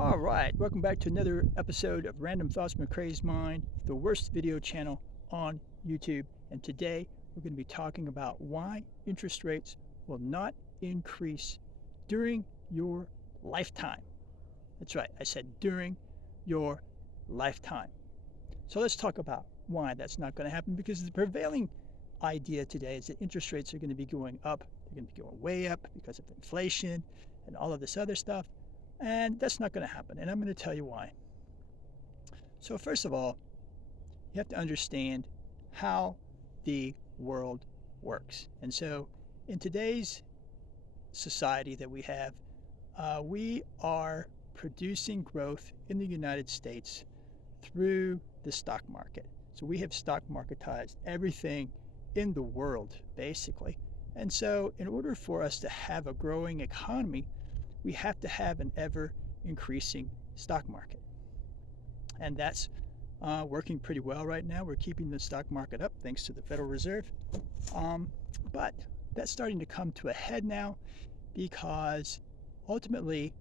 All right, welcome back to another episode of Random Thoughts McCrae's Mind, the worst video channel on YouTube. And today we're going to be talking about why interest rates will not increase during your lifetime. That's right, I said during your lifetime. So let's talk about why that's not going to happen, because the prevailing idea today is that interest rates are going to be going up. They're going to be going way up because of inflation and all of this other stuff. And that's not going to happen. And I'm going to tell you why. So, first of all, you have to understand how the world works. And so, in today's society that we are producing growth in the United States through the stock market. So, we have stock marketized everything in the world, basically. And so, in order for us to have a growing economy, we have to have an ever increasing stock market. And that's working pretty well right now. We're keeping the stock market up thanks to the Federal Reserve. But that's starting to come to a head now because ultimately,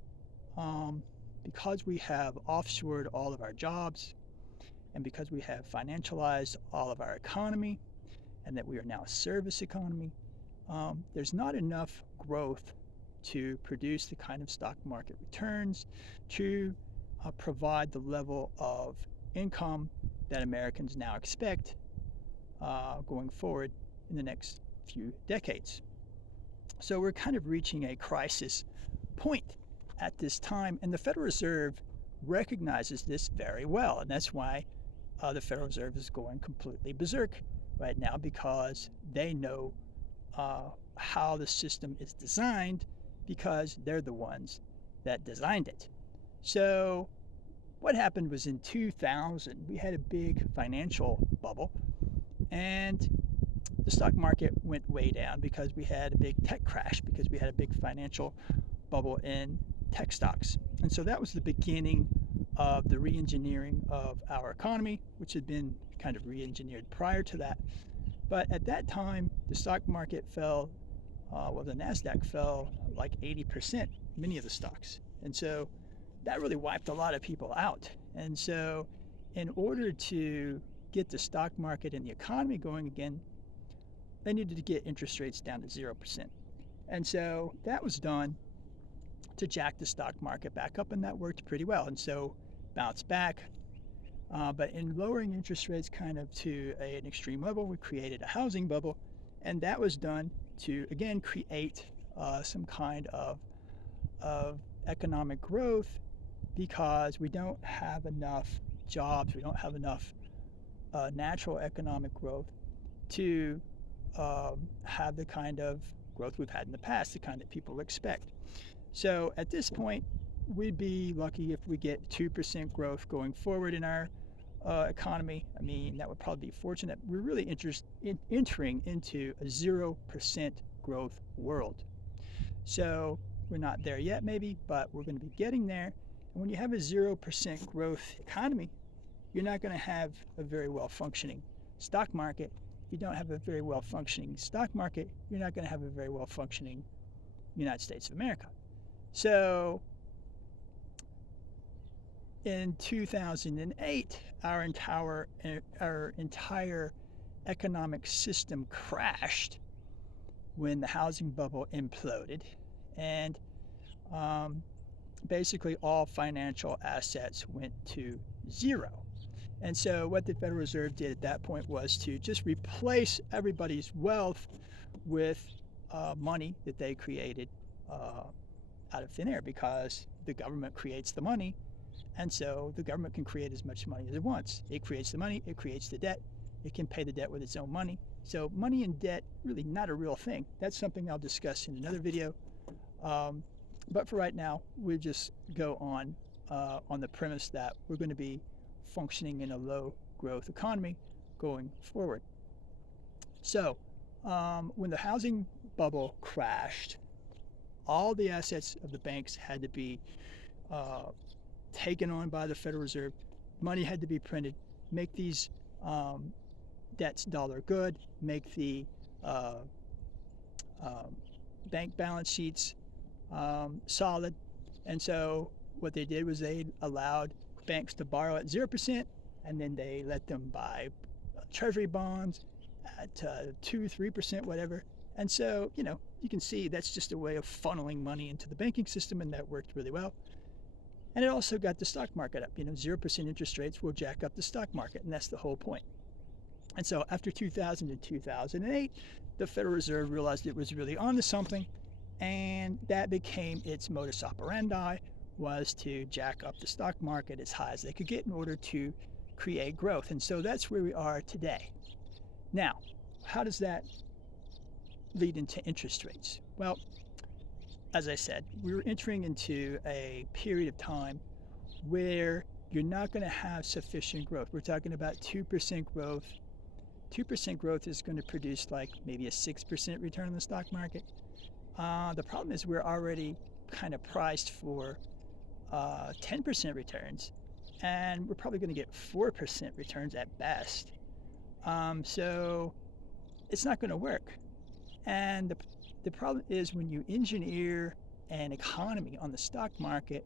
because we have offshored all of our jobs and because we have financialized all of our economy and that we are now a service economy, there's not enough growth to produce the kind of stock market returns to provide the level of income that Americans now expect going forward in the next few decades. So we're kind of reaching a crisis point at this time, and the Federal Reserve recognizes this very well, and that's why the Federal Reserve is going completely berserk right now, because they know how the system is designed, because they're the ones that designed it. So what happened was in 2000, we had a big financial bubble, and the stock market went way down because we had a big tech crash, because we had a big financial bubble in tech stocks. And so that was the beginning of the re-engineering of our economy, which had been kind of re-engineered prior to that. But at that time, the stock market fell. The NASDAQ fell like 80%, many of the stocks. And so that really wiped a lot of people out. And so in order to get the stock market and the economy going again, they needed to get interest rates down to 0%. And so that was done to jack the stock market back up, and that worked pretty well. And so bounced back. But in lowering interest rates kind of to an extreme level, we created a housing bubble, and that was done to, again, create some kind of economic growth, because we don't have enough jobs, we don't have enough natural economic growth to have the kind of growth we've had in the past, the kind that people expect. So at this point, we'd be lucky if we get 2% growth going forward in our economy. I mean, that would probably be fortunate. We're really entering into a 0% growth world. So we're not there yet, maybe, but we're going to be getting there. And when you have a 0% growth economy, you're not going to have a very well functioning stock market. If you don't have a very well functioning stock market, you're not going to have a very well functioning United States of America. So in 2008, our entire economic system crashed when the housing bubble imploded, and basically all financial assets went to zero. And so what the Federal Reserve did at that point was to just replace everybody's wealth with money that they created out of thin air, because the government creates the money. And so the government can create as much money as it wants. It creates the money, it creates the debt, it can pay the debt with its own money. So money and debt, really not a real thing. That's something I'll discuss in another video. But for right now, we'll just go on the premise that we're going to be functioning in a low growth economy going forward. So when the housing bubble crashed, all the assets of the banks had to be taken on by the Federal Reserve. Money had to be printed, make these debts dollar good, make the bank balance sheets solid. And so what they did was they allowed banks to borrow at 0%, and then they let them buy treasury bonds at 2, 3%, whatever. And so, you can see that's just a way of funneling money into the banking system, and that worked really well. And it also got the stock market up. 0% interest rates will jack up the stock market, and that's the whole point. And so after 2000 and 2008, the Federal Reserve realized it was really onto something, and that became its modus operandi, was to jack up the stock market as high as they could get in order to create growth. And so that's where we are today. Now, how does that lead into interest rates? Well, as I said, we're entering into a period of time where you're not going to have sufficient growth. We're talking about 2% growth. 2% growth is going to produce like maybe a 6% return on the stock market. The problem is we're already kind of priced for 10% returns, and we're probably going to get 4% returns at best. So it's not going to work. And the problem is when you engineer an economy on the stock market,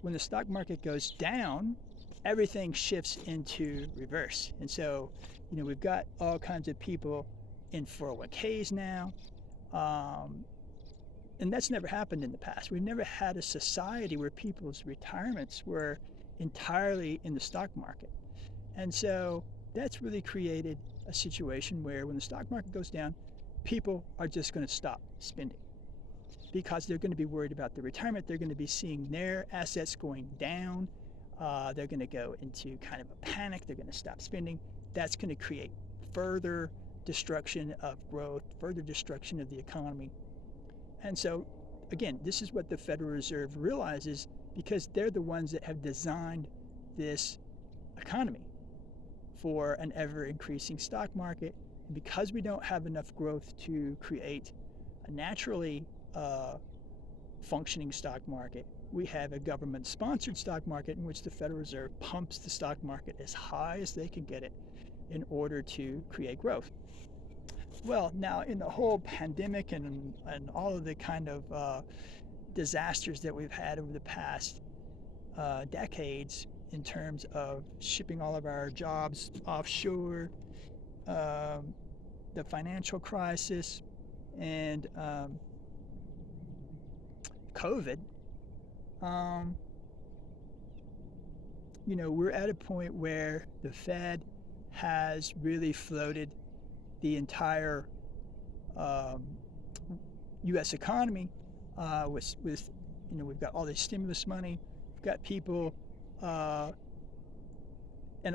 when the stock market goes down, everything shifts into reverse. And so, we've got all kinds of people in 401ks now. And that's never happened in the past. We've never had a society where people's retirements were entirely in the stock market. And so that's really created a situation where when the stock market goes down, people are just going to stop spending because they're going to be worried about their retirement. They're going to be seeing their assets going down. They're going to go into kind of a panic. They're going to stop spending. That's going to create further destruction of growth, further destruction of the economy. And so, again, this is what the Federal Reserve realizes because they're the ones that have designed this economy for an ever-increasing stock market. And because we don't have enough growth to create a naturally functioning stock market, we have a government-sponsored stock market in which the Federal Reserve pumps the stock market as high as they can get it in order to create growth. Well, now in the whole pandemic and all of the kind of disasters that we've had over the past decades in terms of shipping all of our jobs offshore, the financial crisis, and COVID, we're at a point where the Fed has really floated the entire U.S. economy with we've got all this stimulus money, we've got people, and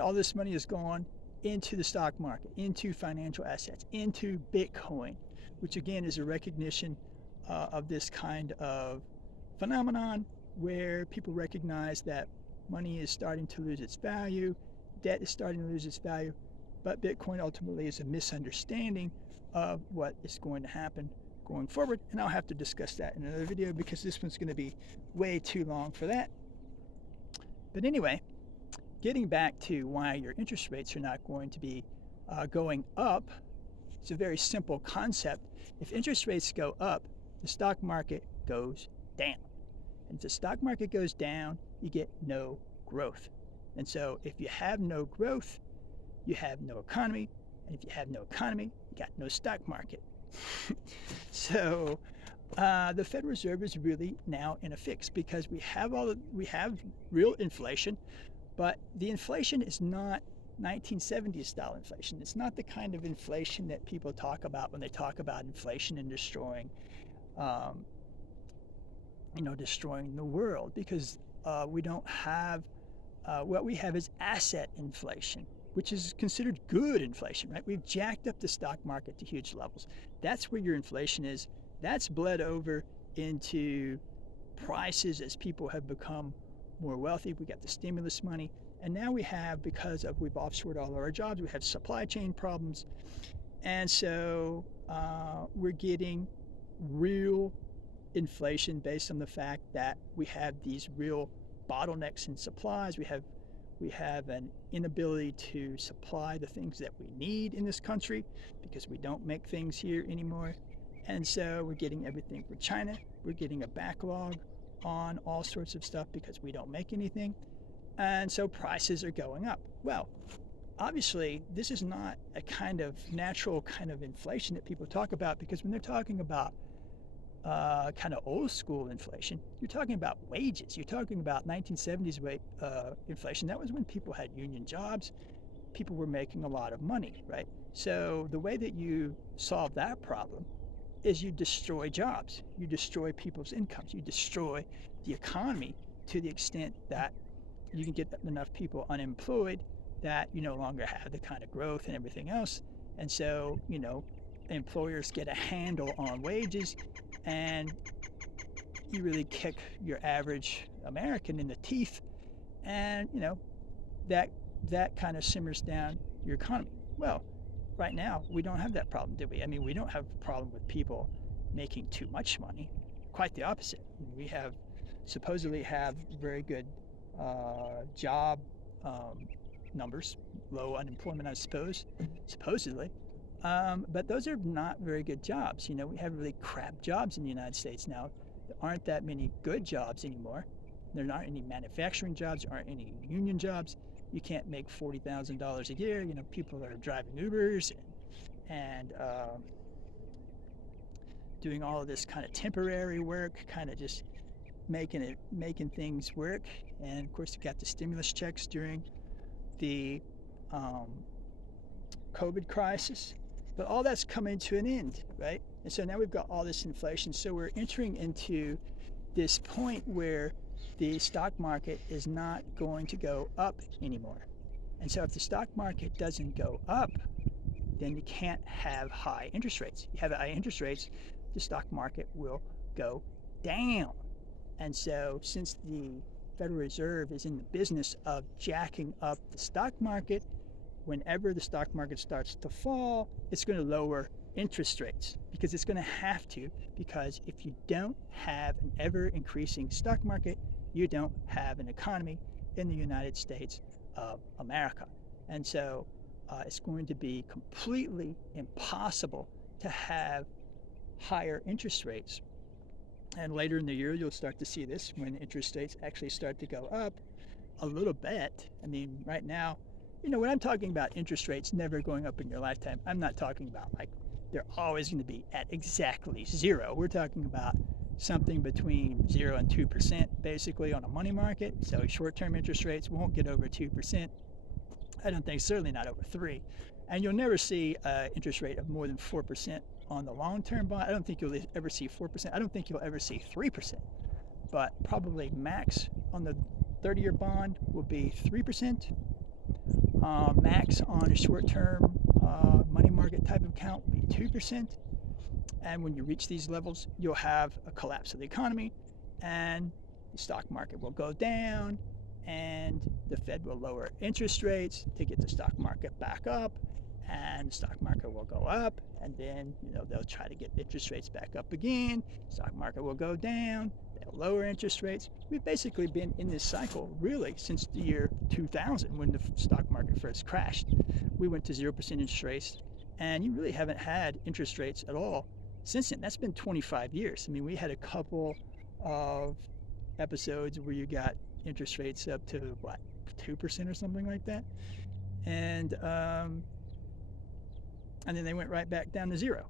all this money is gone into the stock market, into financial assets, into Bitcoin, which again is a recognition of this kind of phenomenon where people recognize that money is starting to lose its value, debt is starting to lose its value, but Bitcoin ultimately is a misunderstanding of what is going to happen going forward. And I'll have to discuss that in another video because this one's going to be way too long for that. But anyway, getting back to why your interest rates are not going to be going up, it's a very simple concept. If interest rates go up, the stock market goes down. And if the stock market goes down, you get no growth. And so if you have no growth, you have no economy. And if you have no economy, you got no stock market. So the Federal Reserve is really now in a fix because we have real inflation, but the inflation is not 1970s style inflation. It's not the kind of inflation that people talk about when they talk about inflation and destroying the world, because we don't have what we have is asset inflation, which is considered good inflation, right? We've jacked up the stock market to huge levels. That's where your inflation is. That's bled over into prices as people have become more wealthy. We got the stimulus money. And now we have, because we've offshored all of our jobs, we have supply chain problems. And so we're getting real inflation based on the fact that we have these real bottlenecks in supplies. We have an inability to supply the things that we need in this country because we don't make things here anymore. And so we're getting everything from China. We're getting a backlog on all sorts of stuff because we don't make anything. And so prices are going up. Well, obviously, this is not a kind of natural kind of inflation that people talk about, because when they're talking about kind of old school inflation, you're talking about wages. You're talking about 1970s inflation. That was when people had union jobs. People were making a lot of money, right? So the way that you solve that problem is you destroy jobs. You destroy people's incomes. You destroy the economy to the extent that you can get enough people unemployed that you no longer have the kind of growth and everything else. And so, employers get a handle on wages, and you really kick your average American in the teeth, and that kind of simmers down your economy. Well, right now we don't have that problem, do we? I mean, we don't have a problem with people making too much money. Quite the opposite. We supposedly have very good job numbers, low unemployment, I suppose, supposedly. But those are not very good jobs. We have really crap jobs in the United States now. There aren't that many good jobs anymore. There aren't any manufacturing jobs. There aren't any union jobs. You can't make $40,000 a year. People are driving Ubers and doing all of this kind of temporary work, kind of just making things work. And of course, you got the stimulus checks during the COVID crisis, but all that's coming to an end, right? And so now we've got all this inflation. So we're entering into this point where the stock market is not going to go up anymore. And so if the stock market doesn't go up, then you can't have high interest rates. You have high interest rates, the stock market will go down. And so since the Federal Reserve is in the business of jacking up the stock market, whenever the stock market starts to fall, it's going to lower interest rates, because it's going to have to, because if you don't have an ever increasing stock market, you don't have an economy in the United States of America. And so it's going to be completely impossible to have higher interest rates. And later in the year, you'll start to see this when interest rates actually start to go up a little bit. I mean, right now, when I'm talking about interest rates never going up in your lifetime, I'm not talking about like they're always going to be at exactly zero. We're talking about something between 0 and 2% basically on a money market. So short-term interest rates won't get over 2%. I don't think, certainly not over 3%. And you'll never see an interest rate of more than 4% on the long-term bond. I don't think you'll ever see 4%. I don't think you'll ever see 3%. But probably max on the 30-year bond will be 3%. Max on a short-term money market type of account will be 2%. And when you reach these levels, you'll have a collapse of the economy, and the stock market will go down, and the Fed will lower interest rates to get the stock market back up, and the stock market will go up, and then they'll try to get interest rates back up again. Stock market will go down, they'll lower interest rates. We've basically been in this cycle really since the year 2000, when the stock market first crashed. We went to 0% interest rates, and you really haven't had interest rates at all since then. That's been 25 years. I mean, we had a couple of episodes where you got interest rates up to 2% or something like that, and then they went right back down to zero,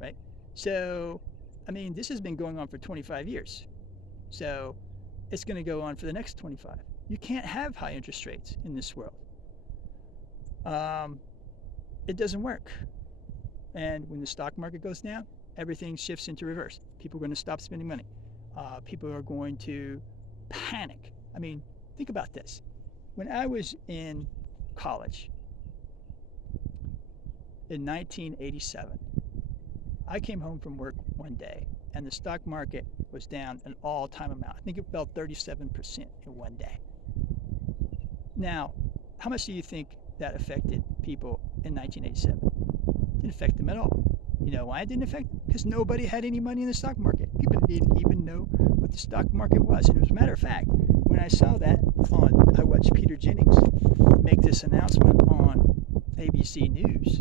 right? So, I mean, this has been going on for 25 years. So it's going to go on for the next 25. You can't have high interest rates in this world. It doesn't work. And when the stock market goes down, everything shifts into reverse. People are going to stop spending money. People are going to panic. I mean, think about this. When I was in college in 1987, I came home from work one day, and the stock market was down an all-time amount. I think it fell 37% in one day. Now, how much do you think that affected people in 1987? It didn't affect them at all. You know why it didn't affect them? Because nobody had any money in the stock market. People didn't even know what the stock market was. And as a matter of fact, when I saw that I watched Peter Jennings make this announcement on ABC News,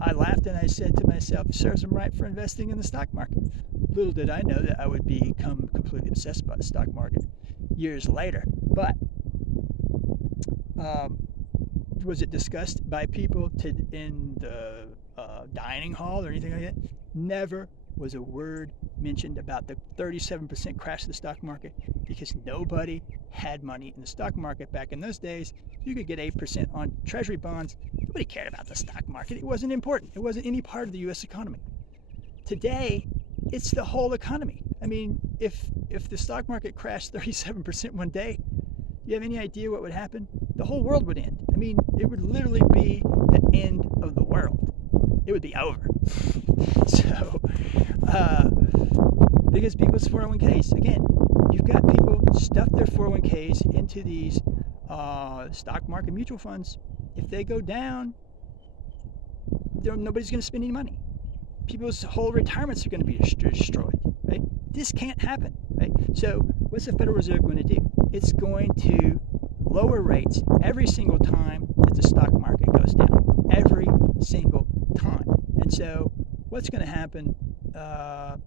I laughed and I said to myself, serves him right for investing in the stock market. Little did I know that I would become completely obsessed by the stock market years later. But was it discussed by people in the dining hall or anything like that? Never was a word mentioned about the 37% crash of the stock market, because nobody had money in the stock market. Back in those days, you could get 8% on treasury bonds. Nobody cared about the stock market. It wasn't important. It wasn't any part of the U.S. economy. Today, it's the whole economy. I mean, if the stock market crashed 37% one day, you have any idea what would happen? The whole world would end. I mean, it would literally be the end of the world. It would be over. So, because people's 401ks, again, you've got people stuff their 401ks into these stock market mutual funds. If they go down, nobody's going to spend any money. People's whole retirements are going to be destroyed, right? This can't happen, right? So what's the Federal Reserve going to do? It's going to lower rates every single time that the stock market goes down, every single time. And so what's going to happen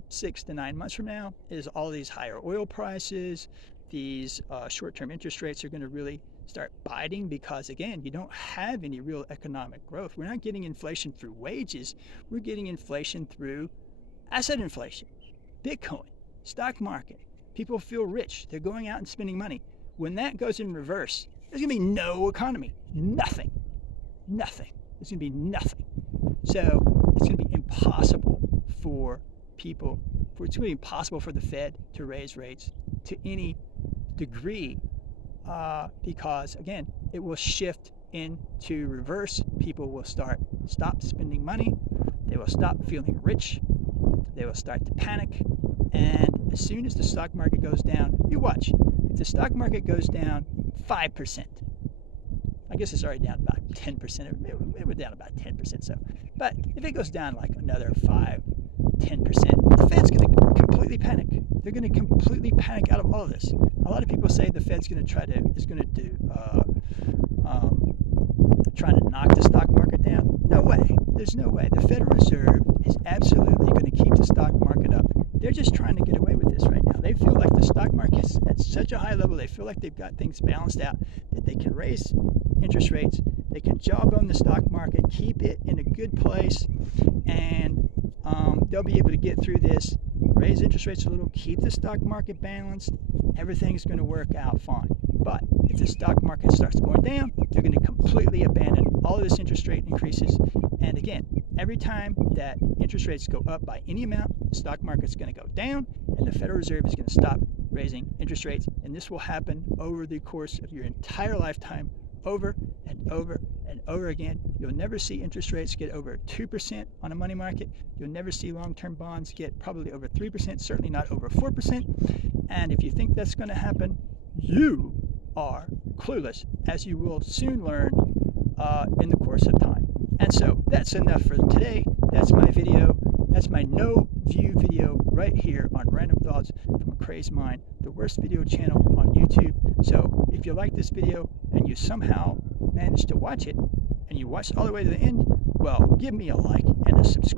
6 to 9 months from now is all these higher oil prices, these short-term interest rates are going to really start biting, because again, you don't have any real economic growth. We're not getting inflation through wages. We're getting inflation through asset inflation, Bitcoin, stock market. People feel rich. They're going out and spending money. When that goes in reverse, there's going to be no economy. Nothing. Nothing. There's going to be nothing. So it's going to be impossible for people, it's going to be impossible for the Fed to raise rates to any degree, because again, it will shift into reverse. People will stop spending money. They will stop feeling rich. They will start to panic. And as soon as the stock market goes down, you watch. If the stock market goes down 5%, I guess it's already down about 10%. It went down about 10%. So, but if it goes down like another 5, 10%, the Fed's going to completely panic. They're going to completely panic out of all of this. A lot of people say the Fed's going to try to knock the stock market down. No way. There's no way. The Federal Reserve is absolutely going to keep the stock market up. They're just trying to get away with this right now. They feel like the stock market's at such a high level. They feel like they've got things balanced out, that they can raise interest rates. They can jawbone the stock market, keep it in a good place, and they'll be able to get through this, raise interest rates a little, keep the stock market balanced. Everything's going to work out fine. But if the stock market starts going down, they're going to completely abandon all of this interest rate increases. And again, every time that interest rates go up by any amount, the stock market's going to go down, and the Federal Reserve is going to stop raising interest rates. And this will happen over the course of your entire lifetime, over and over and over again. You'll never see interest rates get over 2% on a money market. You'll never see long-term bonds get probably over 3%, certainly not over 4%. And if you think that's going to happen, you are clueless, as you will soon learn in the course of time. And so that's enough for today. That's my video. That's my no view video right here on Random Thoughts from a Crazed Mind, the worst video channel on YouTube. So if you like this video and you somehow managed to watch it, and you watched all the way to the end, well, give me a like and a subscription.